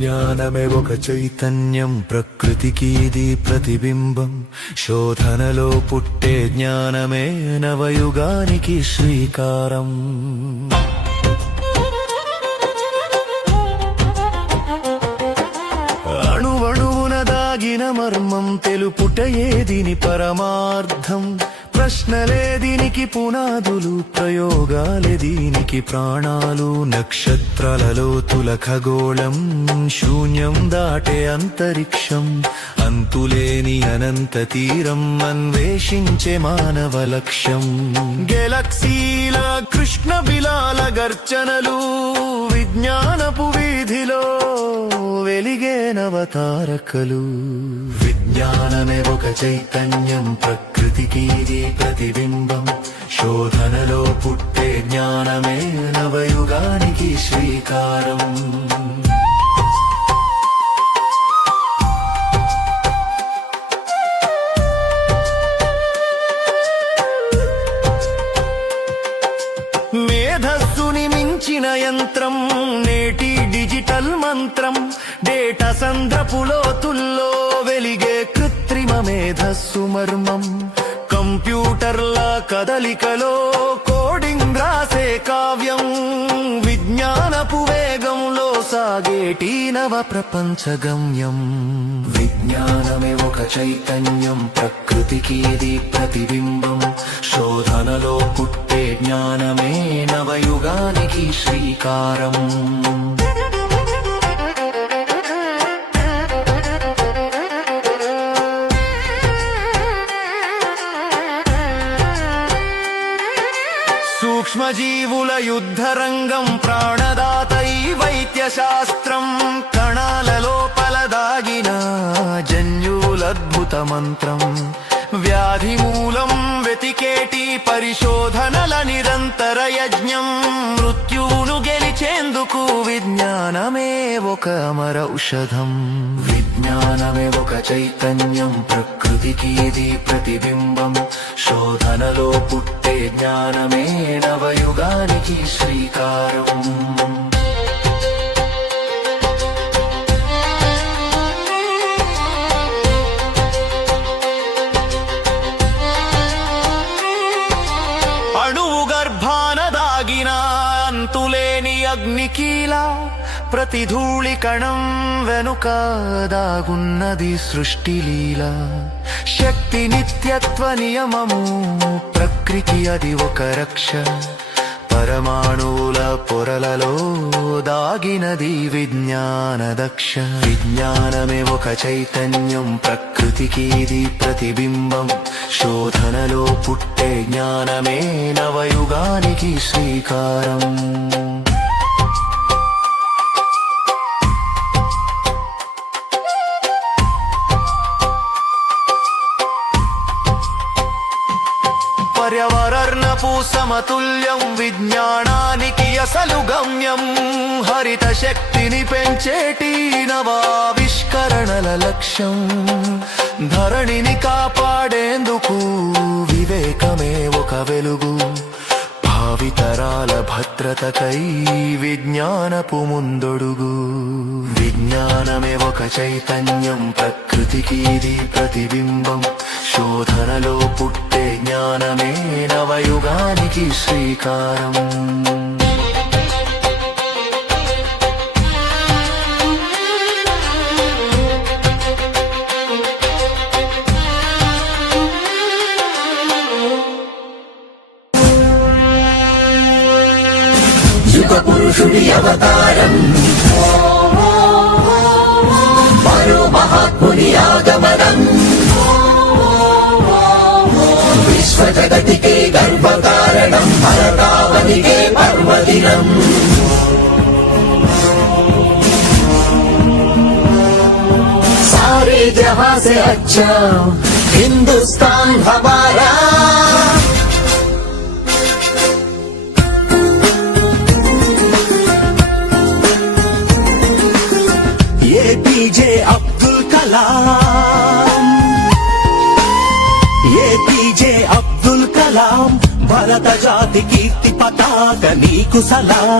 విజ్ఞానమే ఒక చైతన్యం, ప్రకృతికి ఇది ప్రతిబింబం. శోధనలో పుట్టే జ్ఞానమే నవయుగానికి శ్రీకారం. అణువణువున దాగిన మర్మం తెలుపుటయే దీని పరమార్థం. ప్రశ్నలే దీనికి పునాదులు, ప్రయోగాలే దీనికి ప్రాణాలు. నక్షత్రాలలో తుల ఖగోళం, శూన్యం దాటే అంతరిక్షం. అంతులేని అనంత తీరం అన్వేషించే మానవ లక్ష్యం. గెలక్సీల కృష్ణ బిలాల గర్జనలు, విజ్ఞానపు వీధిలో వెలిగే నవతారకలు. విజ్ఞానమే ఒక చైతన్యం, ప్రకృతికి ఇది ప్రతిబింబం. శోధనలో పుట్టే జ్ఞానమే నవయుగానికి శ్రీకారం. మేధస్సుని మించిన యంత్రం నేటి డిజిటల్ మంత్రం. డేటా సంద్రపు లోతుల్లో వెలిగే కృత్రిమ మేధస్సు మర్మం. కంప్యూటర్ల కదలికలో కోడింగ్ రాసే కావ్యం. విజ్ఞానపు వేగంలో సాగేటి నవ ప్రపంచ గమ్యం. విజ్ఞానమే ఒక చైతన్యం, ప్రకృతికి ఇది ప్రతిబింబం. శోధనలో పుట్టే జ్ఞానమే నవయుగానికి శ్రీకారం. సూక్ష్మజీవుల యుద్ధరంగం, ప్రాణదాత ఈ వైద్య శాస్త్రం. కణాల లోపల దాగిన జన్యువులద్భుత మంత్రం. వ్యాధి మూలం వెతికేటి పరిశోధనల నిరంతర యజ్ఞం. మృత్యువును గెలిచేందుకు విజ్ఞానమే ఒక అమర ఔషధం. విజ్ఞానమే ఒక చైతన్యం, ప్రకృతికి ఇది ప్రతిబింబం. శోధనలో పుట్టే జ్ఞానమే నవయుగానికి శ్రీకారం. అణువు గర్భాన దాగిన అంతులేని అగ్నికీల. ప్రతి ధూళి కణం వెనుక దాగున్నది సృష్టి లీల. శక్తి నిత్యత్వ నియమము, ప్రకృతి అది ఒక రక్ష. పరమాణువుల పొరలలో దాగినది విజ్ఞాన దక్ష. విజ్ఞానమే ఒక చైతన్యం, ప్రకృతికి ఇది ప్రతిబింబం. శోధనలో పుట్టే జ్ఞానమే నవయుగానికి శ్రీకారం. పర్యావరణపు సమతుల్యం, విజ్ఞానానికి అసలు గమ్యం. హరిత శక్తిని పెంచేటి నవావిష్కరణల లక్ష్యం. ధరణిని కాపాడేందుకు వివేకమే ఒక వెలుగు. భావితరాల భద్రతకై విజ్ఞానపు ముందొడుగు. విజ్ఞానమే ఒక చైతన్యం, ప్రకృతికి ఇది ప్రతిబింబం. శోధనలో పుట్టే జ్ఞానమే నవయుగానికి శ్రీకారం. యుగ పురుషుడి అవతారం, మరో మహాత్ముని ఆగమనం. విశ్వ జగతికే గర్వకారణం, భరతావనికే పర్వదినం. सारे जहां से अच्छा हिंदुस्तान हमारा. APJ अब्दुल कलाम, APJ अब्दुल कलाम, భరత జాతి కీర్తి పతాక నీకు సలాం.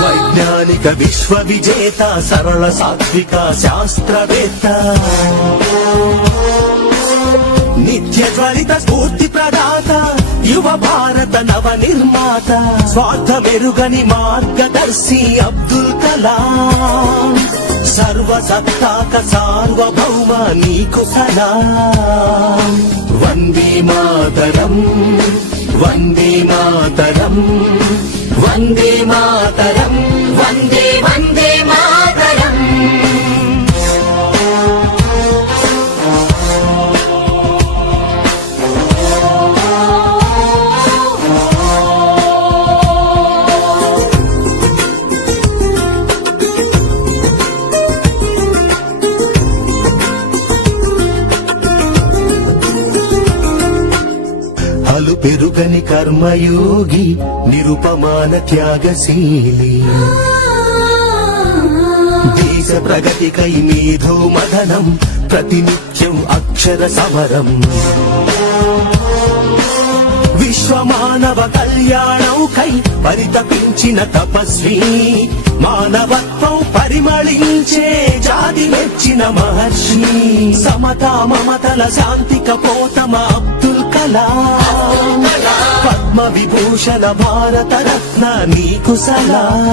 వైజ్ఞానిక విశ్వ విజేత సరళ సాత్విక శాస్త్రవేత్త నిత్య జ్వలిత స్ఫూర్తి ప్రదాత యువ భారత నవ నిర్మాత స్వార్థమెరుగని మార్గదర్శి అబ్దుల్ కలాం సర్వసత్తాక సార్వభౌమ నీకు సలాం వందే మాతరం వందే మాతరం వందే మాతరం వందే వందే మాతరం అలు పెరుగని కర్మయోగి నిరుపమాన త్యాగశీలి దేశ ప్రగతికై మేధో మదనం ప్రతినిత్యం అక్షర సమరం విశ్వమానవ కళ్యాణంకై పరితపించిన తపస్వి మానవత్వం పరిమళించే జాతి మెచ్చిన మహర్షి సమతా మమతల శాంతి కపోతమ అబ్దుల్ కలాం పద్మ విభూషణ భారత రత్న నీకు సలాం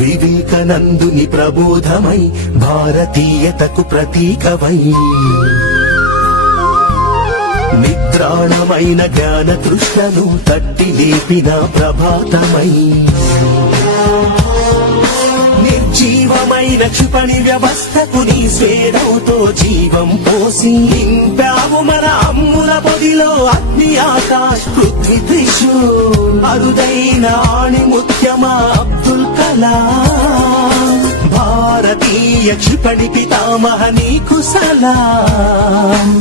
వివేకానందుని ప్రబోధమై భారతీయతకు ప్రతీకవై నిద్రాణమైన జ్ఞాన తృష్ణను తట్టి లేపిన ప్రభాతమై నిర్జీవమైన క్షిపణి వ్యవస్థకు నీ స్వేదంతో జీవం పోసి నింపావు మన అమ్ముల పొదిలో అగ్ని ఆకాశ్ పృథ్వీ త్రిశూల్ అరుదైన ఆణిముత్యమా అబ్దుల్ కలాం భారతీయ క్షిపణి పితామహ నీకు సలాం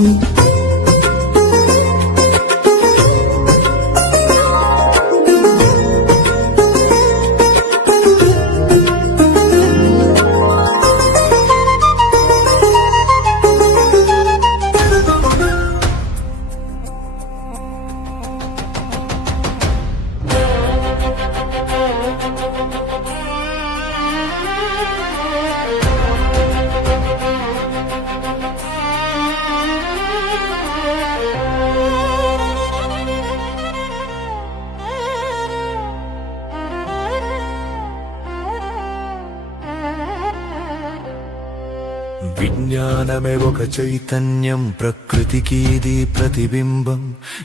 విజ్ఞానమే ఒక చైతన్యం ప్రకృతికి ఇది ప్రతిబింబం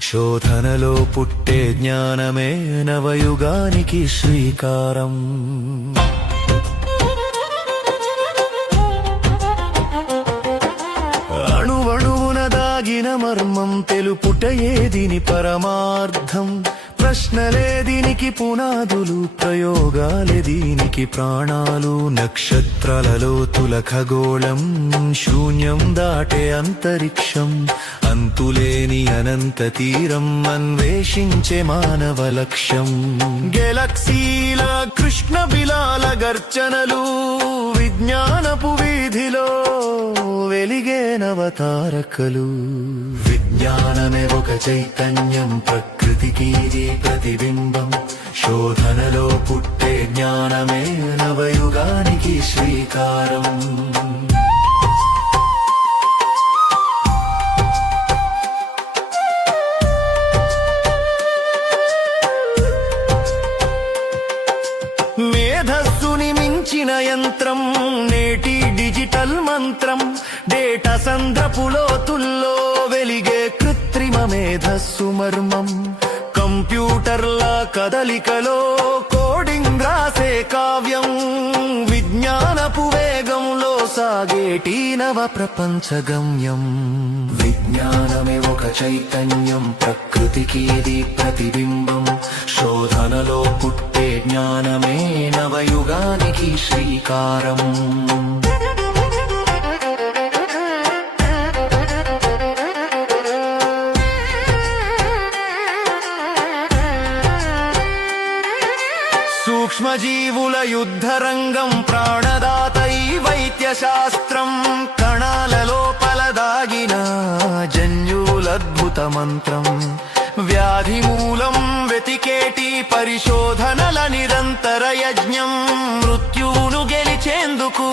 శోధనలో పుట్టే జ్ఞానమే నవయుగానికి శ్రీకారం అణువణువున దాగిన మర్మం తెలుపుటయే దీని పరమార్థం ప్రశ్నలే దీనికి పునాదులు ప్రయోగాలే దీనికి ప్రాణాలు నక్షత్రాలలో తుల ఖగోళం శూన్యం దాటే అంతరిక్షం అంతులేని అనంత తీరం అన్వేషించే మానవ లక్ష్యం గెలక్సీల కృష్ణ బిలాల గర్జనలు విజ్ఞానపు వీధిలో వెలిగే నవతారకలు విజ్ఞానమే ఒక చైతన్యం ప్రకృతికి ఇది ప్రతిబింబం శోధనలో పుట్టే జ్ఞానమే నవయుగానికి శ్రీకారం మేధస్సుని మించిన యంత్రం నేటి డిజిటల్ మంత్రం డేటా సంద్రపు లోతుల్లో వెలిగే కృత్రిమ మేధస్సు మర్మం కంప్యూటర్ల కదలికలో కోడింగ్ రాసే కావ్యం విజ్ఞానపు వేగంలో సాగేటి నవ ప్రపంచ గమ్యం విజ్ఞానమే ఒక చైతన్యం ప్రకృతికి ఇది ప్రతిబింబం శోధనలో పుట్టే జ్ఞానమే నవయుగానికి శ్రీకారం సూక్ష్మజీవుల యుద్ధరంగం ప్రాణదాత ఈ వైద్య శాస్త్రం కణాల లోపల దాగిన జన్యువులద్భుత మంత్రం వ్యాధి మూలం వెతికేటి పరిశోధనల నిరంతర యజ్ఞం మృత్యువును గెలిచేందుకు